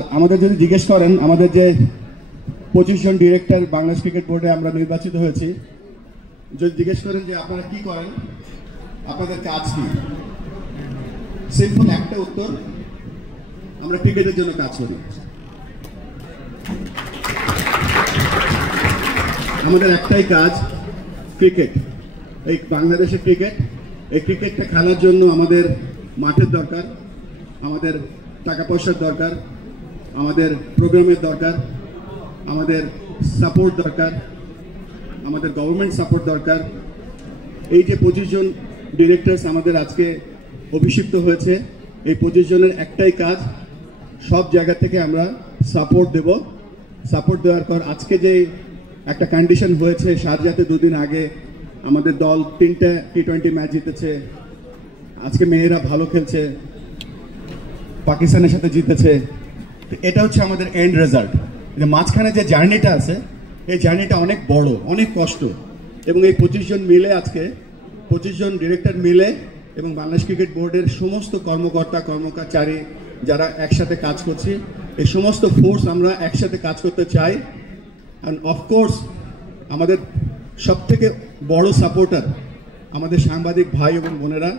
আমাদের যদি জিজ্ঞেস করেন আমাদের যে 25 জন ডিরেক্টর বাংলাদেশ ক্রিকেট বোর্ডে আমরা নির্বাচিত হয়েছি, যদি জিজ্ঞেস করেন যে আপনারা কি করেন, আপনাদের কাজ কি, সিম্পল একটা উত্তর, আমরা ক্রিকেটের জন্য কাজ করি। আমাদের একটাই কাজ, ক্রিকেট। এই বাংলাদেশের ক্রিকেট, এই ক্রিকেটটা খেলার জন্য আমাদের মাঠের দরকার, আমাদের টাকা পয়সার দরকার, আমাদের প্রোগ্রামের দরকার, আমাদের সাপোর্ট দরকার, আমাদের গভর্নমেন্ট সাপোর্ট দরকার। এই যে 25 জন ডিরেক্টরস আমাদের আজকে অভিষিক্ত হয়েছে, এই 25 জনের একটাই কাজ, সব জায়গা থেকে আমরা সাপোর্ট দেব। সাপোর্ট দেওয়ার পর আজকে যে একটা কন্ডিশন হয়েছে, শারজাতে দুদিন আগে আমাদের দল 3টা টি20 ম্যাচ জিতেছে, আজকে মেয়েরা ভালো খেলছে, পাকিস্তানের সাথে জিতেছে, এটা হচ্ছে আমাদের এন্ড রেজাল্ট। মাঝখানে যে জার্নিটা আছে, এই জার্নিটা অনেক বড়, অনেক কষ্ট, এবং এই 25 জন মিলে, আজকে 25 জন ডিরেক্টর মিলে এবং বাংলাদেশ ক্রিকেট বোর্ডের সমস্ত কর্মকর্তা কর্মচারী যারা একসাথে কাজ করছি, এই সমস্ত ফোর্স আমরা একসাথে কাজ করতে চাই। অ্যান্ড অফকোর্স আমাদের সবথেকে বড় সাপোর্টার আমাদের সাংবাদিক ভাই এবং বোনেরা,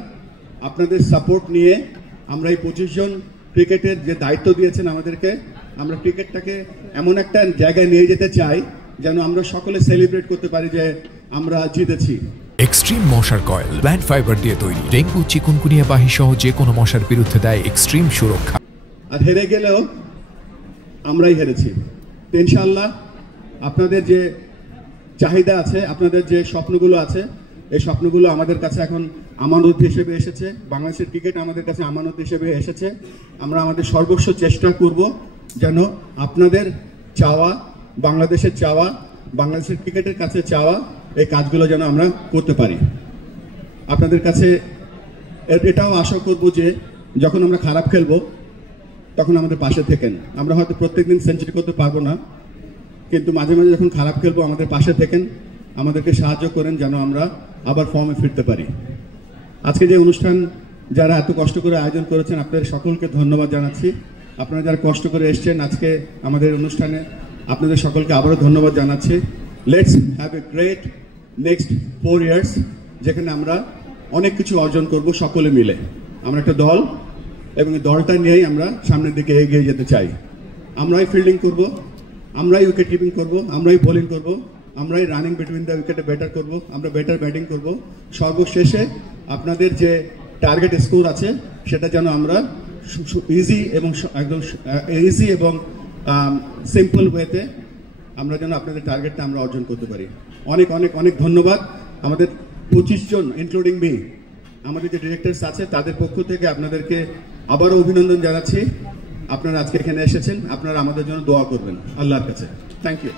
আপনাদের সাপোর্ট নিয়ে আমরা এই 25 জন ক্রিকেটের যে দায়িত্ব দিয়েছেন আমাদেরকে, আমরা ক্রিকেটটাকে এমন একটা জায়গায় নিয়ে যেতে চাই যেন আমরা সকলে সেলিব্রেট করতে পারি যে আমরা জিতেছি। এক্সট্রিম মশার কয়েল প্ল্যান্ট ফাইবার দিয়ে তৈরি, ডেঙ্গু চিকুনগুনিয়া বাহি সহ যে কোনো মশার বিরুদ্ধে দেয় এক্সট্রিম সুরক্ষা। আর হেরে গেলেও আমরাই হেরেছি। ইনশাআল্লাহ আপনাদের যে চাহিদা আছে, আপনাদের যে স্বপ্নগুলো আছে, এই স্বপ্নগুলো আমাদের কাছে এখন আমানত হিসেবে এসেছে, বাংলাদেশের ক্রিকেট আমাদের কাছে আমানত হিসেবে এসেছে। আমরা আমাদের সর্বস্ব চেষ্টা করব যেন আপনাদের চাওয়া, বাংলাদেশের চাওয়া, বাংলাদেশের ক্রিকেটের কাছে চাওয়া, এই কাজগুলো যেন আমরা করতে পারি। আপনাদের কাছে এটাও আশা করব যে যখন আমরা খারাপ খেলবো তখন আমাদের পাশে থেকেন। আমরা হয়তো প্রত্যেকদিন সেঞ্চুরি করতে পারবো না, কিন্তু মাঝে মাঝে যখন খারাপ খেলবো আমাদের পাশে থেকেন, আমাদেরকে সাহায্য করেন যেন আমরা আবার ফর্মে ফিরতে পারি। আজকে যে অনুষ্ঠান যারা এত কষ্ট করে আয়োজন করেছেন, আপনাদের সকলকে ধন্যবাদ জানাচ্ছি। আপনারা যারা কষ্ট করে এসছেন আজকে আমাদের অনুষ্ঠানে, আপনাদের সকলকে আবারও ধন্যবাদ জানাচ্ছি। Let's have a great next 4 years, যেখানে আমরা অনেক কিছু অর্জন করব সকলে মিলে। আমরা একটা দল, এবং এই দলটা নিয়েই আমরা সামনের দিকে এগিয়ে যেতে চাই। আমরাই ফিল্ডিং করব, আমরাই উইকেট কিপিং করব, আমরাই বোলিং করব, আমরাই রানিং বিটুইন দ্য উইকেটে বেটার করব, আমরা বেটার ব্যাটিং করব। সর্বশেষে আপনাদের যে টার্গেট স্কোর আছে সেটা যেন আমরা ইজি এবং একদম ইজি এবং সিম্পল ওয়েতে আমরা যেন আপনাদের টার্গেটটা আমরা অর্জন করতে পারি। অনেক অনেক অনেক ধন্যবাদ। আমাদের 25 জন ইনক্লুডিং মি, আমাদের যে ডিরেক্টরস আছে তাদের পক্ষ থেকে আপনাদেরকে আবারও অভিনন্দন জানাচ্ছি। আপনারা আজকে এখানে এসেছেন, আপনারা আমাদের জন্য দোয়া করবেন আল্লাহর কাছে। Thank you.